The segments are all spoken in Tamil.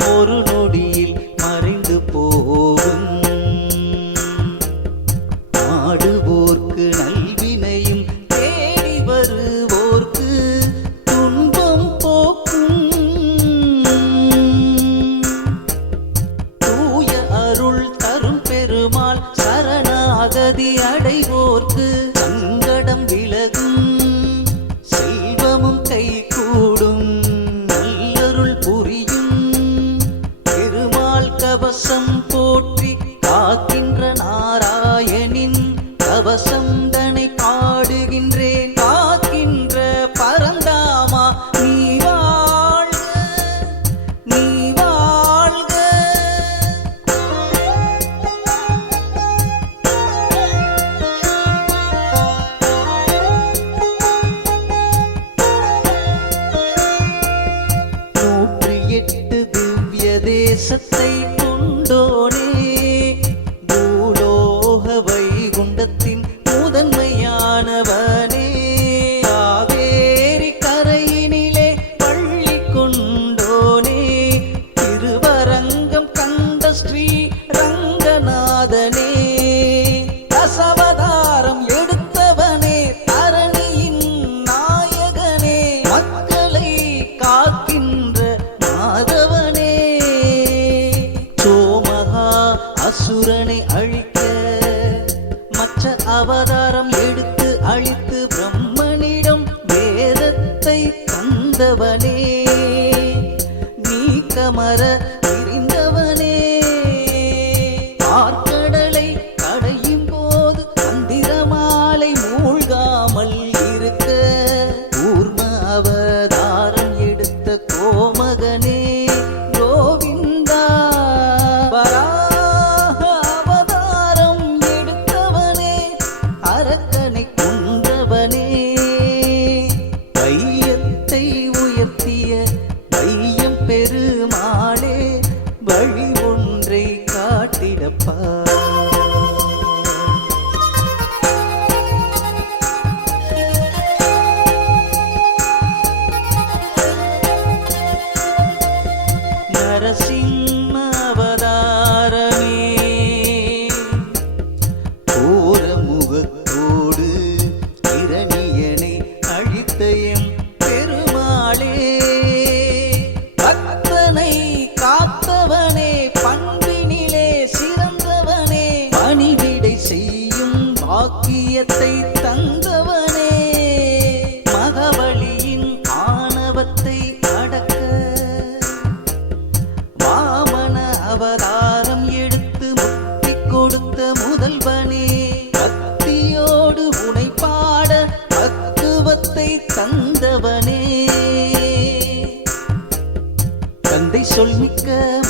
ஒரு நொடியில் மறைந்து போகும். எட்டு திவ்ய தேசத்து அழிக்க மற்ற அவதாரம் எடுத்து அழித்து பிரம்மனிடம் வேதத்தை தந்தவனே. நீக்கமர தெரிந்தவனே ஆர்கடலை கடையும் போது மந்திரமாலை மூழ்காமல் இருக்க. கூர்ம அவதாரம் எடுத்த கோமகன் தந்தவனே. தந்தை சொல்மிக்க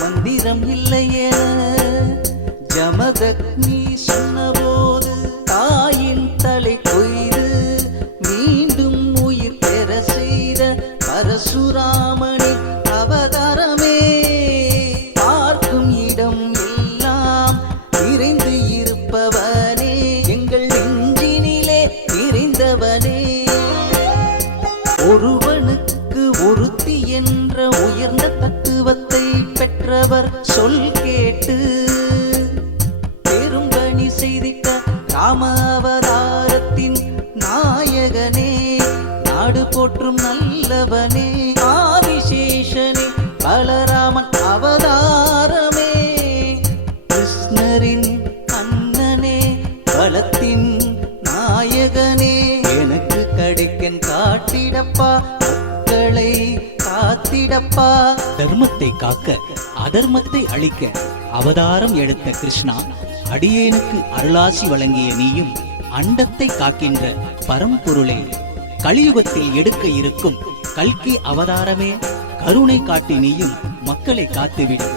உயர்ந்த தத்துவத்தை பெற்றவர் சொல் கேட்டு. பெரும்பணி செய்திட்ட ராம அவதாரத்தின் நாயகனே நாடு போற்றும் நல்லவனே ஆதிசேஷனே பலராமன் அவதாரமே. கிருஷ்ணரின் அண்ணனே பலத்தின் நாயகனே எனக்கு கிடைக்கன் காட்டிடப்பா காத்திடப்பா தர்மத்தை காக்க அதர்மத்தை அழிக்க அவதாரம் எடுத்த கிருஷ்ணா அடியேனுக்கு அருளாசி வழங்கிய நீயும் அண்டத்தை காக்கின்ற பரம்பொருளே. கலியுகத்தில் எடுக்க இருக்கும் கல்கி அவதாரமே கருணை காட்டி நீயும் மக்களை காத்துவிடு.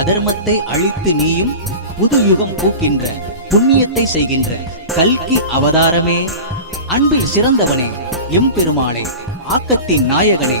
அதர்மத்தை அழித்து நீயும் புது யுகம் பூக்கின்ற புண்ணியத்தை செய்கின்ற கல்கி அவதாரமே. அன்பில் சிறந்தவனே எம்பெருமாளே ஆக்கத்தின் நாயகனே.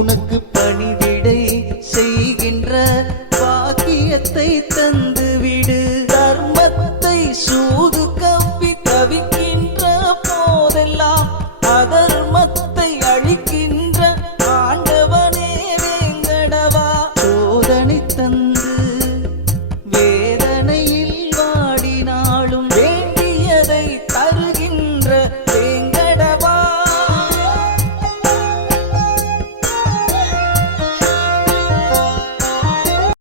உனக்கு